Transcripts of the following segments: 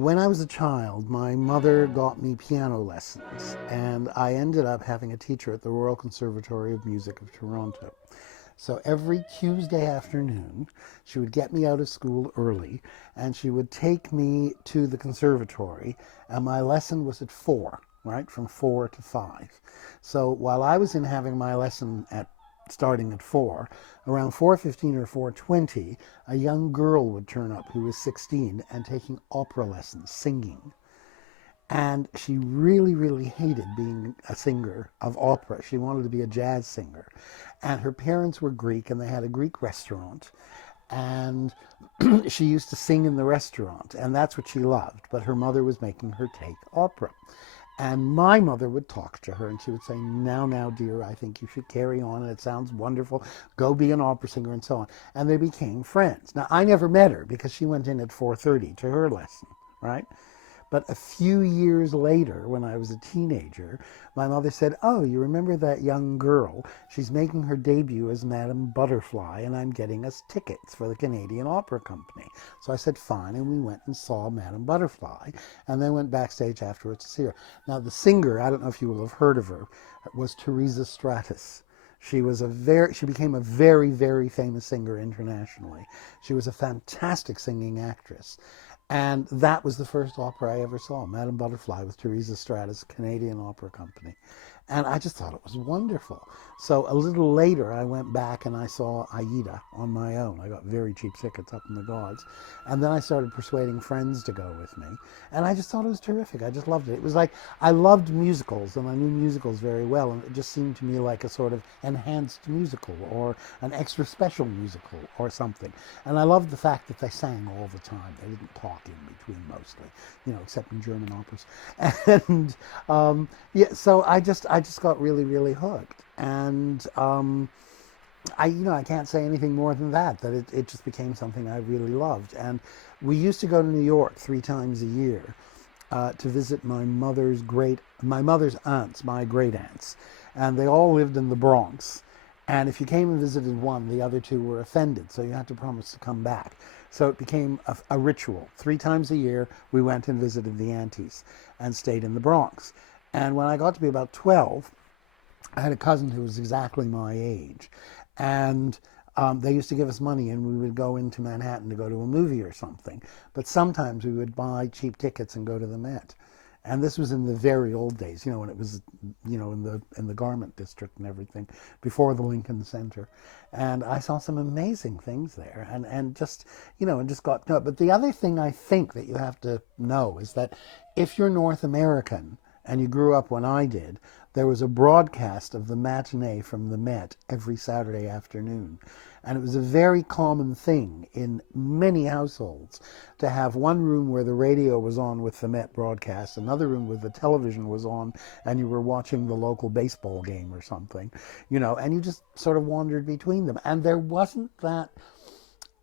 When I was a child, my mother got me piano lessons, and I ended up having a teacher at the Royal Conservatory of Music of Toronto. So every Tuesday afternoon, she would get me out of school early, and she would take me to the conservatory, and my lesson was at 4, right, from 4 to 5. So while I was in having my lesson at starting at 4, around 4:15 or 4:20, a young girl would turn up who was 16 and taking opera lessons, singing. And she really, really hated being a singer of opera. She wanted to be a jazz singer. And her parents were Greek, and they had a Greek restaurant. And she used to sing in the restaurant, and that's what she loved. But her mother was making her take opera. And my mother would talk to her, and she would say, now, dear, I think you should carry on, and it sounds wonderful. Go be an opera singer, and so on. And they became friends. Now, I never met her because she went in at 4:30 to her lesson, right? But a few years later, when I was a teenager, my mother said, "Oh, you remember that young girl? She's making her debut as Madame Butterfly, and I'm getting us tickets for the Canadian Opera Company." So I said, "Fine," and we went and saw Madame Butterfly, and then went backstage afterwards to see her. Now, the singer, I don't know if you will have heard of her, was Teresa Stratus. She became a very, very famous singer internationally. She was a fantastic singing actress. And that was the first opera I ever saw, Madame Butterfly with Teresa Stratus, Canadian Opera Company. And I just thought it was wonderful. So a little later, I went back and I saw Aida on my own. I got very cheap tickets up in the gods. And then I started persuading friends to go with me. And I just thought it was terrific. I just loved it. It was like, I loved musicals, and I knew musicals very well. And it just seemed to me like a sort of enhanced musical or an extra special musical or something. And I loved the fact that they sang all the time. They didn't talk in between mostly, except in German operas. And yeah, so I just got really, really hooked. And I can't say anything more than that. That it just became something I really loved. And we used to go to New York 3 times a year to visit my mother's aunts, my great aunts, and they all lived in the Bronx. And if you came and visited one, the other two were offended, so you had to promise to come back. So it became a ritual. 3 times a year, we went and visited the aunties and stayed in the Bronx. And when I got to be about 12, I had a cousin who was exactly my age. And they used to give us money, and we would go into Manhattan to go to a movie or something. But sometimes we would buy cheap tickets and go to the Met. And this was in the very old days, when it was, in the garment district and everything, before the Lincoln Center. And I saw some amazing things there, and just, and just got no. But the other thing I think that you have to know is that if you're North American and you grew up when I did, there was a broadcast of the matinee from the Met every Saturday afternoon. And it was a very common thing in many households to have one room where the radio was on with the Met broadcast, another room where the television was on, and you were watching the local baseball game or something, and you just sort of wandered between them. And there wasn't that,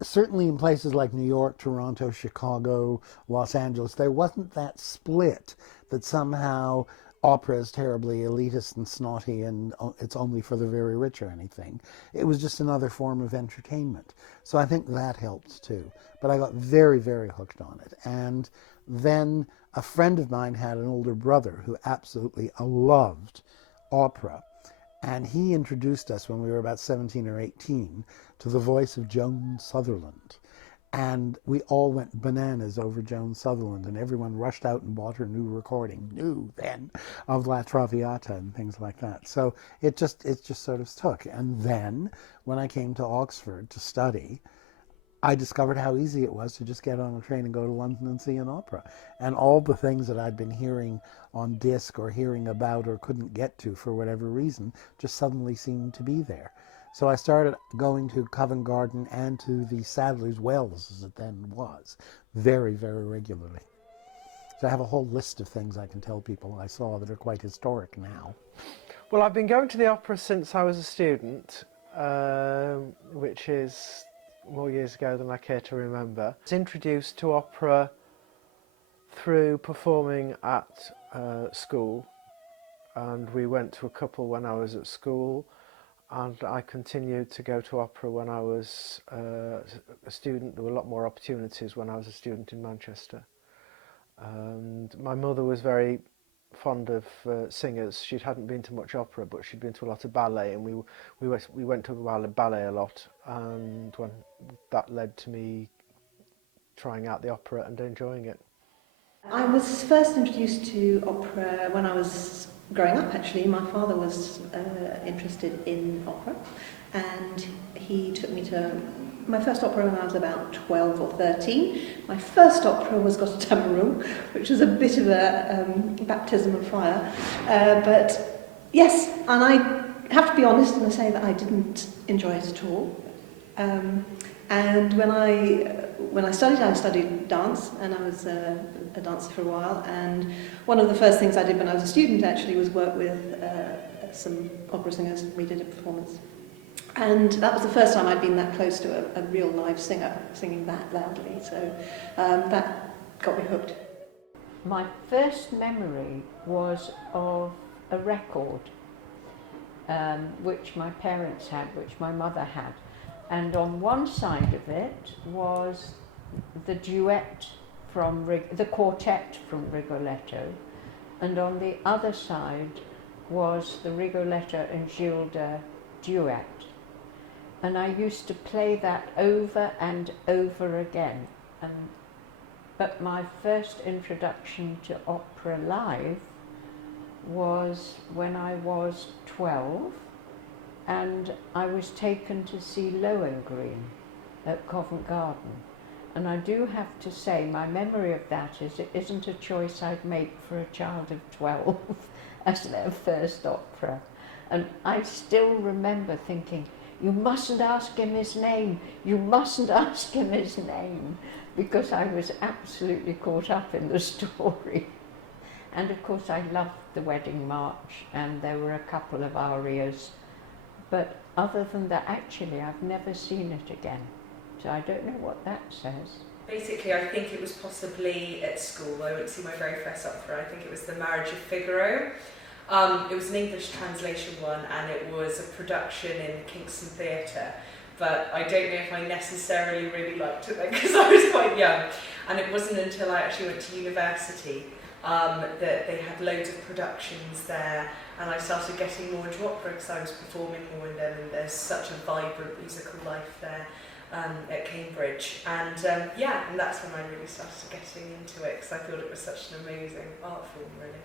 certainly in places like New York, Toronto, Chicago, Los Angeles, there wasn't that split that somehow opera is terribly elitist and snotty and it's only for the very rich or anything. It was just another form of entertainment. So I think that helped too. But I got very, very hooked on it. And then a friend of mine had an older brother who absolutely loved opera. And he introduced us when we were about 17 or 18 to the voice of Joan Sutherland. And we all went bananas over Joan Sutherland, and everyone rushed out and bought her new recording, new then, of La Traviata and things like that. So it just sort of stuck. And then when I came to Oxford to study, I discovered how easy it was to just get on a train and go to London and see an opera. And all the things that I'd been hearing on disc or hearing about or couldn't get to for whatever reason just suddenly seemed to be there. So I started going to Covent Garden and to the Sadler's Wells, as it then was, very, very regularly. So I have a whole list of things I can tell people I saw that are quite historic now. Well, I've been going to the opera since I was a student, which is more years ago than I care to remember. I was introduced to opera through performing at school, and we went to a couple when I was at school, and I continued to go to opera when I was a student. There were a lot more opportunities when I was a student in Manchester. And my mother was very fond of singers. She hadn't been to much opera, but she'd been to a lot of ballet, and we went to ballet a lot. And when that led to me trying out the opera and enjoying it. I was first introduced to opera when I was growing up, actually. My father was interested in opera, and he took me to my first opera when I was about 12 or 13. My first opera was Götterdämmerung, which was a bit of a baptism of fire. But yes, and I have to be honest and say that I didn't enjoy it at all. And when I studied dance, and I was a dancer for a while. And one of the first things I did when I was a student actually was work with some opera singers. We did a performance, and that was the first time I'd been that close to a real live singer singing that loudly. So that got me hooked. My first memory was of a record which my parents had, which my mother had. And on one side of it was the duet from the quartet from Rigoletto, and on the other side was the Rigoletto and Gilda duet. And I used to play that over and over again. But my first introduction to opera live was when I was 12, and I was taken to see Lohengrin at Covent Garden. And I do have to say, my memory of that is it isn't a choice I'd make for a child of 12 as their first opera. And I still remember thinking, you mustn't ask him his name, you mustn't ask him his name, because I was absolutely caught up in the story. And of course I loved the Wedding March, and there were a couple of arias. But other than that, actually, I've never seen it again. So I don't know what that says. Basically, I think it was possibly at school. I went to see my very first opera. I think it was The Marriage of Figaro. It was an English translation one, and it was a production in Kingston Theatre. But I don't know if I necessarily really liked it then, because I was quite young. And it wasn't until I actually went to university that they had loads of productions there, and I started getting more into opera because I was performing more in them, and there's such a vibrant musical life there at Cambridge. And and that's when I really started getting into it, because I thought it was such an amazing art form, really.